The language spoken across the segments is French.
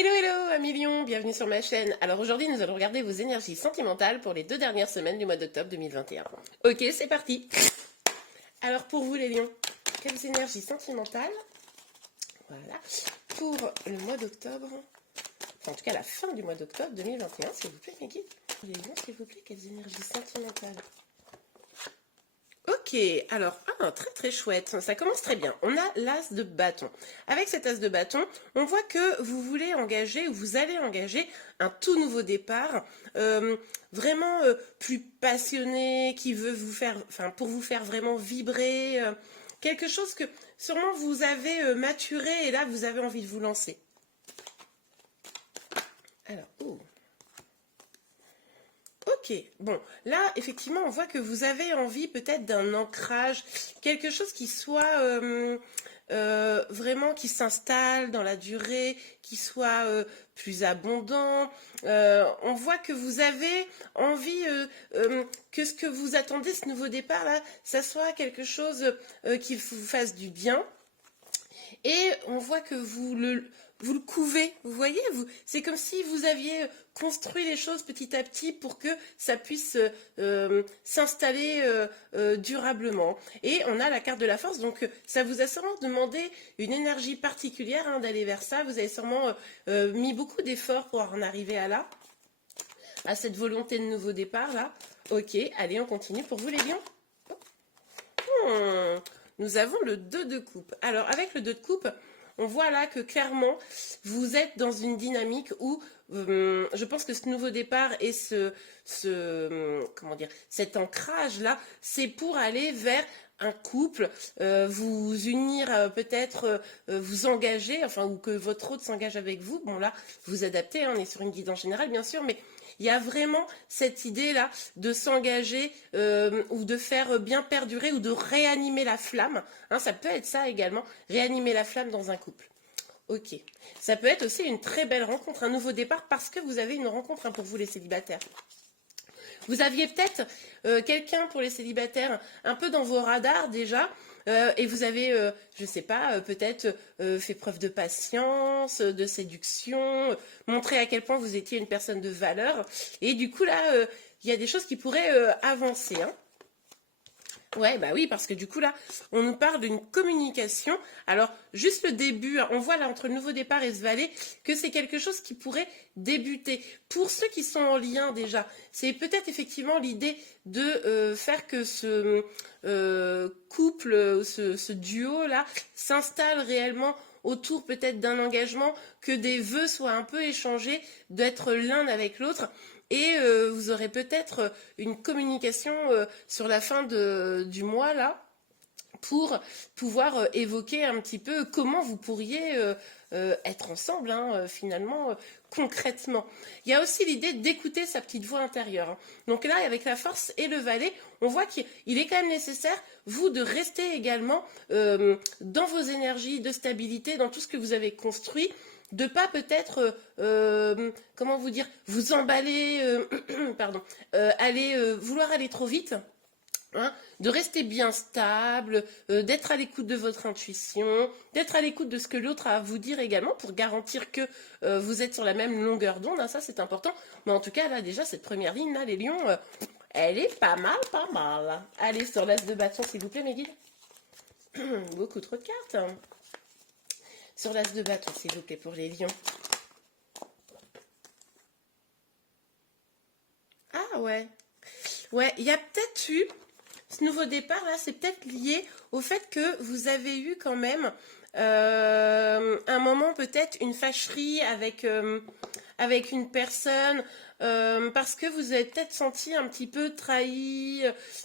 Hello hello amis lions, bienvenue sur ma chaîne. Alors aujourd'hui nous allons regarder vos énergies sentimentales pour les 2 dernières semaines du mois d'octobre 2021. Ok, c'est parti. Alors pour vous les lions, quelles énergies sentimentales, voilà, pour le mois d'octobre, enfin en tout cas la fin du mois d'octobre 2021, s'il vous plaît mes guides. Les lions s'il vous plaît, quelles énergies sentimentales. Ok, alors, très très chouette, ça commence très bien. On a l'as de bâton. Avec cet as de bâton, on voit que vous voulez engager, ou vous allez engager un tout nouveau départ, vraiment plus passionné, qui veut vous faire, enfin pour vous faire vraiment vibrer, quelque chose que sûrement vous avez maturé et là vous avez envie de vous lancer. Alors, Ok, bon, là, effectivement, on voit que vous avez envie peut-être d'un ancrage, quelque chose qui soit vraiment qui s'installe dans la durée, qui soit plus abondant. On voit que vous avez envie que ce que vous attendez, ce nouveau départ-là, ça soit quelque chose qui vous fasse du bien. Et on voit que vous le couvez, vous voyez, c'est comme si vous aviez construit les choses petit à petit pour que ça puisse s'installer durablement. Et on a la carte de la force, donc ça vous a sûrement demandé une énergie particulière d'aller vers ça. Vous avez sûrement mis beaucoup d'efforts pour en arriver à cette volonté de nouveau départ là. Ok, allez, on continue pour vous les lions. Nous avons le 2 de coupe. Alors, avec le 2 de coupe, on voit là que clairement, vous êtes dans une dynamique où je pense que ce nouveau départ et comment dire, cet ancrage-là, c'est pour aller vers un couple, vous unir, peut-être vous engager, enfin, ou que votre hôte s'engage avec vous. Bon, là, vous adaptez, on est sur une guide en général, bien sûr, mais il y a vraiment cette idée-là de s'engager ou de faire bien perdurer ou de réanimer la flamme. Ça peut être ça également, réanimer la flamme dans un couple. Ok. Ça peut être aussi une très belle rencontre, un nouveau départ parce que vous avez une rencontre pour vous les célibataires. Vous aviez peut-être quelqu'un pour les célibataires un peu dans vos radars déjà, et vous avez, je ne sais pas, peut-être fait preuve de patience, de séduction, montré à quel point vous étiez une personne de valeur. Et du coup, là, il y a des choses qui pourraient avancer. Ouais, bah oui, parce que du coup, là, on nous parle d'une communication. Alors, juste le début, on voit là, entre le nouveau départ et ce valet, que c'est quelque chose qui pourrait débuter. Pour ceux qui sont en lien déjà, c'est peut-être effectivement l'idée de faire que ce couple, ce duo-là, s'installe réellement autour peut-être d'un engagement, que des vœux soient un peu échangés, d'être l'un avec l'autre. Et vous aurez peut-être une communication sur la fin du mois, là, pour pouvoir évoquer un petit peu comment vous pourriez être ensemble, finalement, concrètement. Il y a aussi l'idée d'écouter sa petite voix intérieure. Donc là, avec la force et le valet, on voit qu'il est quand même nécessaire, vous, de rester également dans vos énergies de stabilité, dans tout ce que vous avez construit, de pas peut-être, comment vous dire, vous emballer, pardon, vouloir aller trop vite. De rester bien stable, d'être à l'écoute de votre intuition, d'être à l'écoute de ce que l'autre a à vous dire également pour garantir que vous êtes sur la même longueur d'onde, ça c'est important. Mais en tout cas, là déjà, cette première ligne, là, les lions, elle est pas mal, pas mal. Allez, sur l'as de bâton, s'il vous plaît, mes guides. Beaucoup trop de cartes. Sur l'as de bâton, s'il vous plaît, pour les lions. Ah ouais. Ouais, il y a peut-être eu, ce nouveau départ là, c'est peut-être lié au fait que vous avez eu quand même un moment peut-être une fâcherie avec une personne, parce que vous avez peut-être senti un petit peu trahi,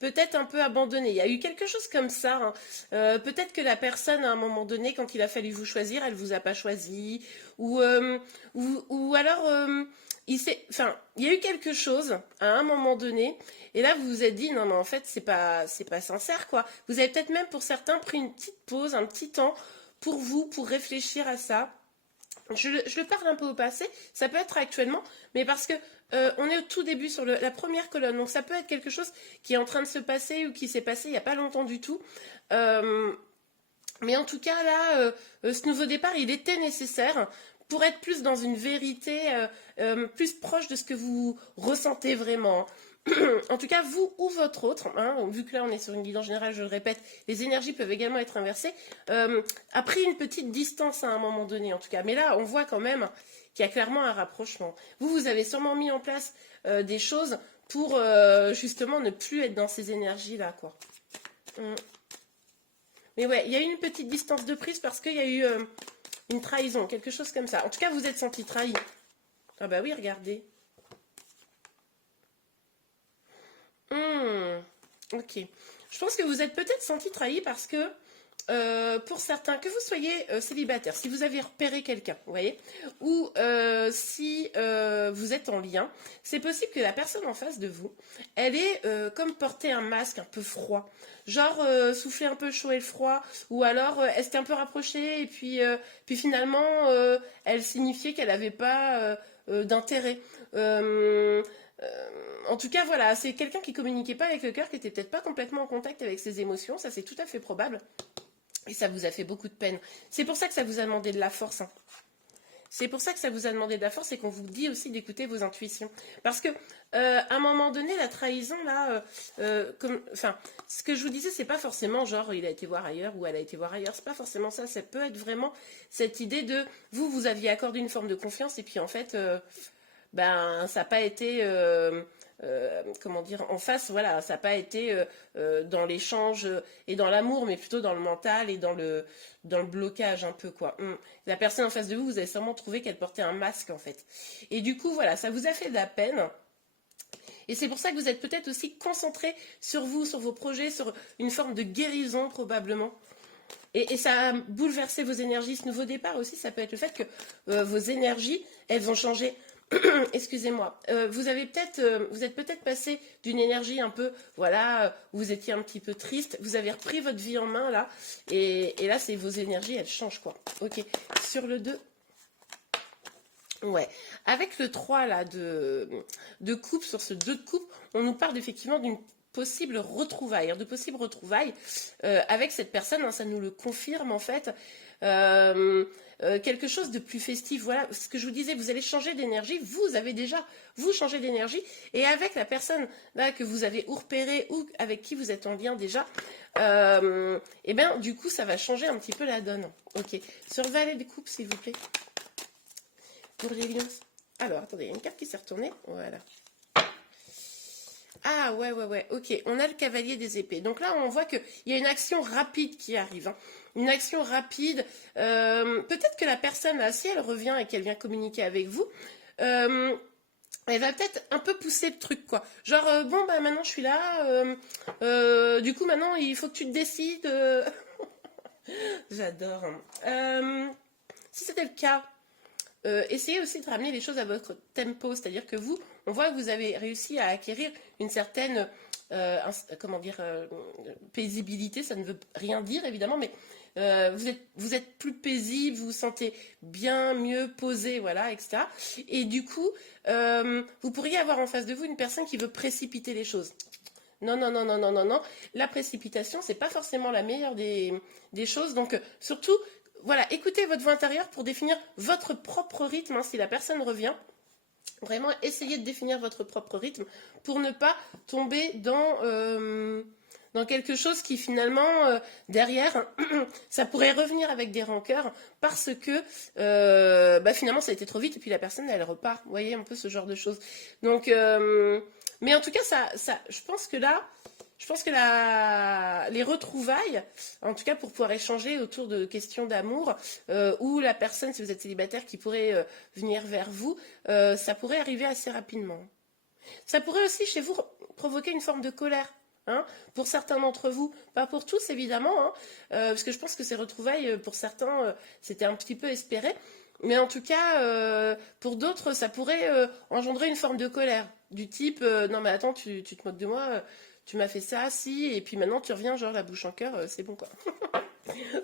peut-être un peu abandonné. Il y a eu quelque chose comme ça. Peut-être que la personne, à un moment donné, quand il a fallu vous choisir, elle vous a pas choisi. Ou alors, il y a eu quelque chose à un moment donné. Et là, vous vous êtes dit, non, mais en fait, c'est pas sincère, quoi. Vous avez peut-être même, pour certains, pris une petite pause, un petit temps pour vous, pour réfléchir à ça. Je le parle un peu au passé, ça peut être actuellement, mais parce que on est au tout début sur la première colonne, donc ça peut être quelque chose qui est en train de se passer ou qui s'est passé il n'y a pas longtemps du tout. Mais en tout cas, là, ce nouveau départ, il était nécessaire pour être plus dans une vérité, plus proche de ce que vous ressentez vraiment. En tout cas, vous ou votre autre, hein, vu que là on est sur une guidance générale, je le répète, les énergies peuvent également être inversées, a pris une petite distance à un moment donné en tout cas. Mais là, on voit quand même qu'il y a clairement un rapprochement. Vous avez sûrement mis en place des choses pour justement ne plus être dans ces énergies-là, quoi. Mais ouais, il y a eu une petite distance de prise parce qu'il y a eu une trahison, quelque chose comme ça. En tout cas, vous êtes senti trahi. Ah bah oui, regardez. Ok. Je pense que vous êtes peut-être senti trahi parce que, pour certains, que vous soyez célibataire, si vous avez repéré quelqu'un, vous voyez, ou si vous êtes en lien, c'est possible que la personne en face de vous, elle ait comme porté un masque un peu froid, genre souffler un peu chaud et le froid, ou alors elle s'était un peu rapprochée et puis finalement elle signifiait qu'elle n'avait pas d'intérêt. En tout cas, voilà, c'est quelqu'un qui communiquait pas avec le cœur, qui était peut-être pas complètement en contact avec ses émotions, ça c'est tout à fait probable. Et ça vous a fait beaucoup de peine. C'est pour ça que ça vous a demandé de la force. Hein. C'est pour ça que ça vous a demandé de la force et qu'on vous dit aussi d'écouter vos intuitions. Parce que, à un moment donné, la trahison, là, enfin, ce que je vous disais, c'est pas forcément genre il a été voir ailleurs ou elle a été voir ailleurs. C'est pas forcément ça. Ça peut être vraiment cette idée de vous aviez accordé une forme de confiance et puis en fait, ben, ça n'a pas été. Comment dire, en face, voilà, ça n'a pas été dans l'échange et dans l'amour, mais plutôt dans le mental et dans le blocage un peu, quoi. La personne en face de vous, vous avez sûrement trouvé qu'elle portait un masque, en fait. Et du coup, voilà, ça vous a fait de la peine. Et c'est pour ça que vous êtes peut-être aussi concentré sur vous, sur vos projets, sur une forme de guérison, probablement. Et ça a bouleversé vos énergies. Ce nouveau départ aussi, ça peut être le fait que vos énergies, elles ont changé. Excusez-moi, vous êtes peut-être passé d'une énergie un peu, voilà, où vous étiez un petit peu triste, vous avez repris votre vie en main là, et là c'est vos énergies, elles changent quoi. Ok, sur le 2, ouais, avec le 3 là de coupe, sur ce 2 de coupe, on nous parle effectivement d'une possible retrouvaille, de possibles retrouvailles avec cette personne, hein, ça nous le confirme en fait. Quelque chose de plus festif. Voilà ce que je vous disais, vous allez changer d'énergie, vous avez déjà, vous changez d'énergie, et avec la personne là que vous avez ou repérée ou avec qui vous êtes en lien déjà, et bien du coup ça va changer un petit peu la donne. Ok, sur Valet de coupe s'il vous plaît. Pour les lions. Alors, attendez, il y a une carte qui s'est retournée. Voilà. Ah, ouais, ok. On a le cavalier des épées. Donc là, on voit qu'il y a une action rapide qui arrive. Hein. Une action rapide. Peut-être que la personne, là, si elle revient et qu'elle vient communiquer avec vous, elle va peut-être un peu pousser le truc, quoi. Genre, bon, bah maintenant je suis là. Du coup, maintenant, il faut que tu te décides. J'adore. Si c'était le cas, essayez aussi de ramener les choses à votre tempo, c'est-à-dire que vous, on voit que vous avez réussi à acquérir une certaine, comment dire, paisibilité, ça ne veut rien dire évidemment, mais vous êtes plus paisible, vous vous sentez bien, mieux posé, voilà, etc. Et du coup, vous pourriez avoir en face de vous une personne qui veut précipiter les choses. Non, non, non, non, non, non, non. La précipitation, c'est pas forcément la meilleure des choses. Donc, surtout, voilà, écoutez votre voix intérieure pour définir votre propre rythme. Hein, si la personne revient, vraiment essayez de définir votre propre rythme pour ne pas tomber dans quelque chose qui finalement, derrière, ça pourrait revenir avec des rancœurs parce que finalement ça a été trop vite et puis la personne elle repart. Vous voyez un peu ce genre de choses. Donc, mais en tout cas, je pense que là, les retrouvailles, en tout cas pour pouvoir échanger autour de questions d'amour, ou la personne, si vous êtes célibataire, qui pourrait venir vers vous, ça pourrait arriver assez rapidement. Ça pourrait aussi chez vous provoquer une forme de colère. Hein, pour certains d'entre vous, pas pour tous évidemment, hein, parce que je pense que ces retrouvailles, pour certains, c'était un petit peu espéré. Mais en tout cas, pour d'autres, ça pourrait engendrer une forme de colère. Du type, non mais attends, tu te moques de moi, tu m'as fait ça, si, et puis maintenant tu reviens, genre la bouche en cœur, c'est bon quoi.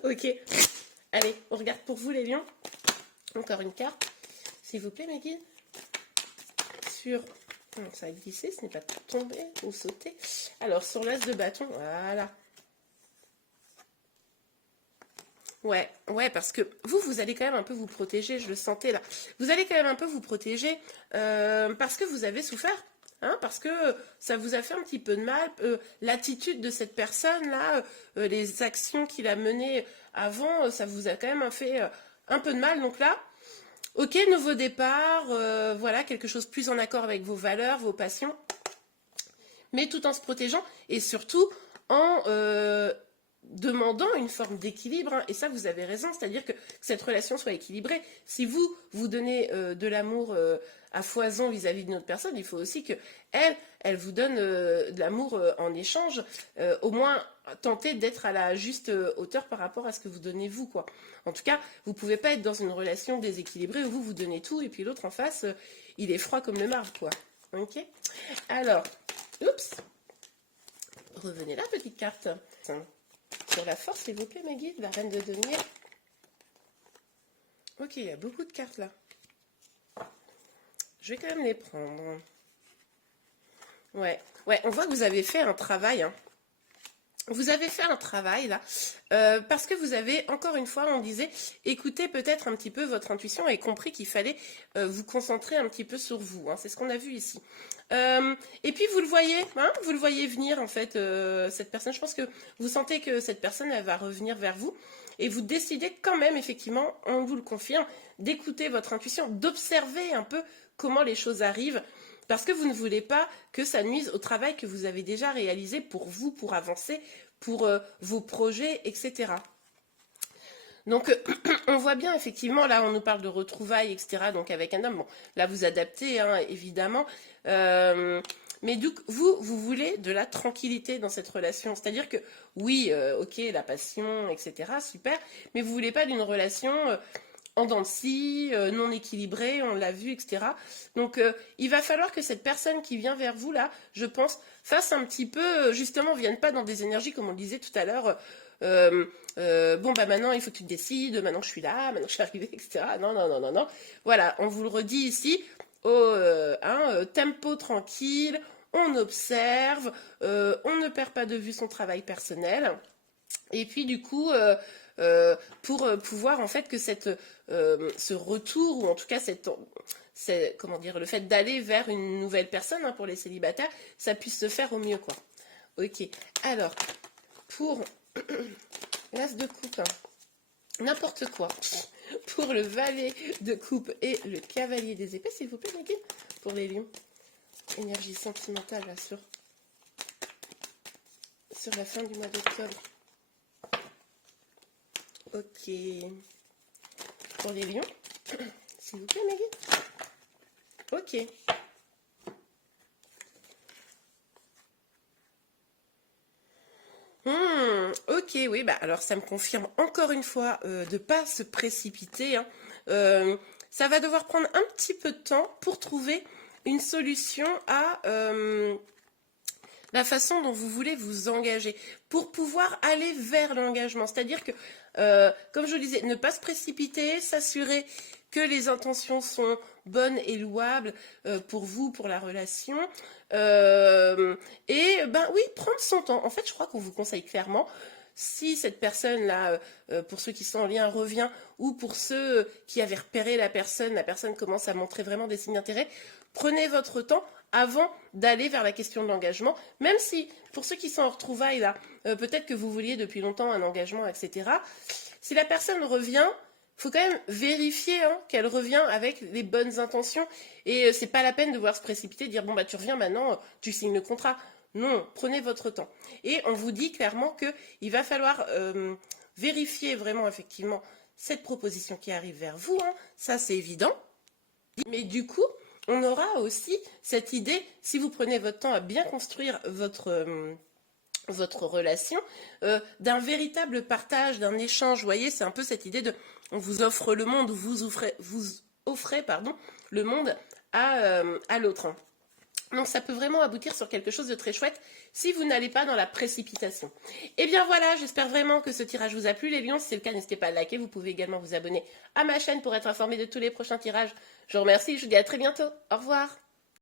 Ok, allez, on regarde pour vous les lions. Encore une carte, s'il vous plaît mes guides. Sur, non, ça a glissé, ce n'est pas tombé ou sauté. Alors sur l'as de bâton, voilà. Ouais, parce que vous allez quand même un peu vous protéger, je le sentais là. Vous allez quand même un peu vous protéger parce que vous avez souffert, hein, parce que ça vous a fait un petit peu de mal. L'attitude de cette personne-là, les actions qu'il a menées avant, ça vous a quand même fait un peu de mal. Donc là, ok, nouveau départ, voilà, quelque chose plus en accord avec vos valeurs, vos passions, mais tout en se protégeant et surtout en demandant une forme d'équilibre, hein. Et ça, vous avez raison, c'est-à-dire que cette relation soit équilibrée. Si vous donnez de l'amour à foison vis-à-vis d'une autre personne, il faut aussi que elle vous donne de l'amour en échange, au moins tenter d'être à la juste hauteur par rapport à ce que vous donnez vous, quoi. En tout cas, vous pouvez pas être dans une relation déséquilibrée où vous donnez tout et puis l'autre en face, il est froid comme le marbre, quoi. Ok. Alors, oups, revenez là, petite carte. Sur la force, s'il vous plaît, mes guides, la reine de denier. Ok, il y a beaucoup de cartes là. Je vais quand même les prendre. Ouais, on voit que vous avez fait un travail, hein. Vous avez fait un travail là, parce que vous avez, encore une fois, on disait, écoutez peut-être un petit peu votre intuition et compris qu'il fallait vous concentrer un petit peu sur vous, hein. C'est ce qu'on a vu ici. Et puis vous le voyez, hein, vous le voyez venir en fait, cette personne. Je pense que vous sentez que cette personne, elle va revenir vers vous. Et vous décidez quand même, effectivement, on vous le confirme, d'écouter votre intuition, d'observer un peu comment les choses arrivent. Parce que vous ne voulez pas que ça nuise au travail que vous avez déjà réalisé pour vous, pour avancer, pour vos projets, etc. Donc, on voit bien, effectivement, là, on nous parle de retrouvailles, etc. Donc, avec un homme, bon, là, vous adaptez, hein, évidemment. Mais donc, vous voulez de la tranquillité dans cette relation. C'est-à-dire que, oui, ok, la passion, etc., super, mais vous voulez pas d'une relation en dents de scie, non équilibrée, on l'a vu, etc. Donc, il va falloir que cette personne qui vient vers vous, là, je pense, fasse un petit peu, justement, vienne pas dans des énergies, comme on le disait tout à l'heure, bon, bah maintenant, il faut que tu te décides, maintenant que je suis là, maintenant que je suis arrivée, etc. Non, non, non, non, non. Voilà, on vous le redit ici, au tempo tranquille, on observe, on ne perd pas de vue son travail personnel. Et puis, du coup, pour pouvoir, en fait, que ce retour, ou en tout cas, comment dire, le fait d'aller vers une nouvelle personne, hein, pour les célibataires, ça puisse se faire au mieux, quoi. Ok, alors, pour l'as de coupe, hein, n'importe quoi. Pour le valet de coupe et le cavalier des épées, s'il vous plaît, mes guides, pour les lions. Énergie sentimentale, là, sur la fin du mois d'octobre. Ok. Pour les lions, s'il vous plaît, mes guides. Ok. Ok, oui, bah alors ça me confirme encore une fois de ne pas se précipiter, hein. Ça va devoir prendre un petit peu de temps pour trouver une solution à la façon dont vous voulez vous engager, pour pouvoir aller vers l'engagement. C'est-à-dire que, comme je vous disais, ne pas se précipiter, s'assurer que les intentions sont bonnes et louables pour vous, pour la relation. Et ben oui, prendre son temps. En fait, je crois qu'on vous conseille clairement, si cette personne-là, pour ceux qui sont en lien, revient, ou pour ceux qui avaient repéré la personne commence à montrer vraiment des signes d'intérêt, prenez votre temps avant d'aller vers la question de l'engagement, même si, pour ceux qui sont en retrouvailles, là, peut-être que vous vouliez depuis longtemps un engagement, etc. Si la personne revient, il faut quand même vérifier, hein, qu'elle revient avec les bonnes intentions. Et c'est pas la peine de vouloir se précipiter, dire bon bah tu reviens maintenant, tu signes le contrat. Non, prenez votre temps. Et on vous dit clairement qu'il va falloir vérifier vraiment effectivement cette proposition qui arrive vers vous, hein, ça c'est évident. Mais du coup, on aura aussi cette idée, si vous prenez votre temps à bien construire votre relation, d'un véritable partage, d'un échange. Vous voyez, c'est un peu cette idée de on vous offre le monde, vous offrez pardon, le monde à l'autre. Donc ça peut vraiment aboutir sur quelque chose de très chouette si vous n'allez pas dans la précipitation. Et bien voilà, j'espère vraiment que ce tirage vous a plu les lions. Si c'est le cas, n'hésitez pas à liker. Vous pouvez également vous abonner à ma chaîne pour être informé de tous les prochains tirages. Je vous remercie, je vous dis à très bientôt. Au revoir.